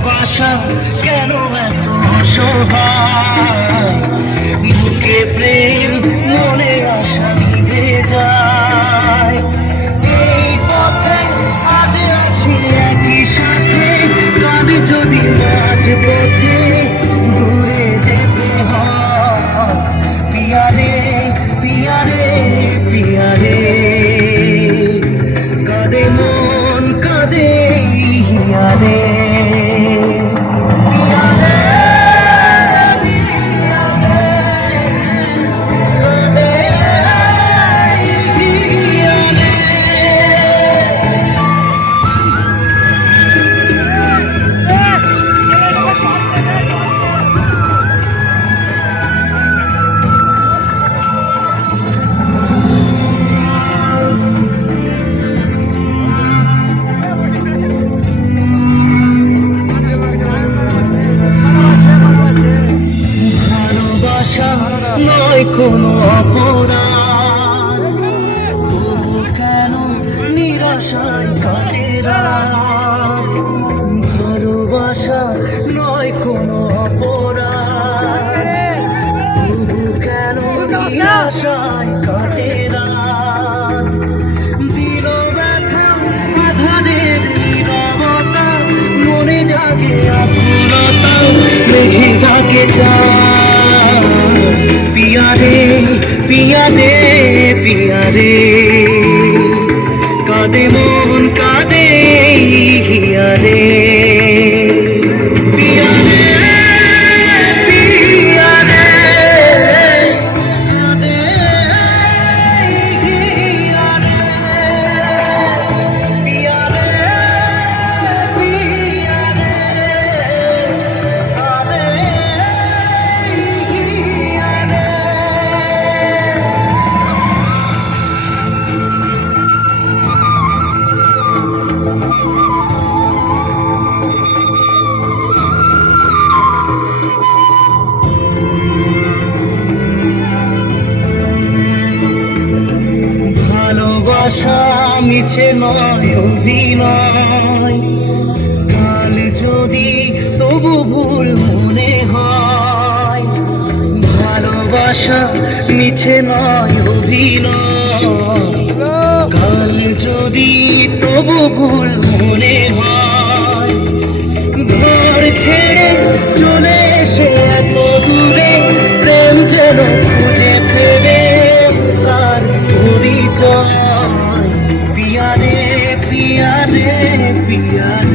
ভালোবাসা কেন এত অসহায়, বুকে প্রেম মনে আশা নিভে যায়। এই পথে আজ আছি একই সাথে, কাঁদে যদি মাঝ পথে দূরে যেতে হয়। পিয়ারে পিয়ারে পিয়ারে, কাঁদে মন কাঁদে হিয়ারে। নয় কোনো অপরাধ, তবু কেন নিরাশায় কাটে রাত। ভালোবাসা নয় কোনো অপরাধ, তবু কেন নিরাশায় কাটে রাত। দিল ব্যথা আধারের নীরবতা, মনে জাগে আকুলতা, মেঘে ডাকে যায়। পিয়ারে পিয়ারে পিয়ারে, কাঁদে মন কাঁদে হিয়ারে। পিয়ারে পিয়ারে, কাঁদে হিয়ারে। পিয়ারে পিয়ারে, কাঁদে হিয়ারে। ভালোবাসা মিছে নয় অভিনয়, কাল যদি তবু ভুল মনে হয়। ভালোবাসা মিছে নয় অভিনয়, কাল যদি তবু ভুল মনে হয়। ঘর ছেড়ে চলে এসে এত দূরে, প্রেম যেন খুঁজে ফেরে তার পরিচয়। পিয়ারে পিয়ারে পিয়ারে।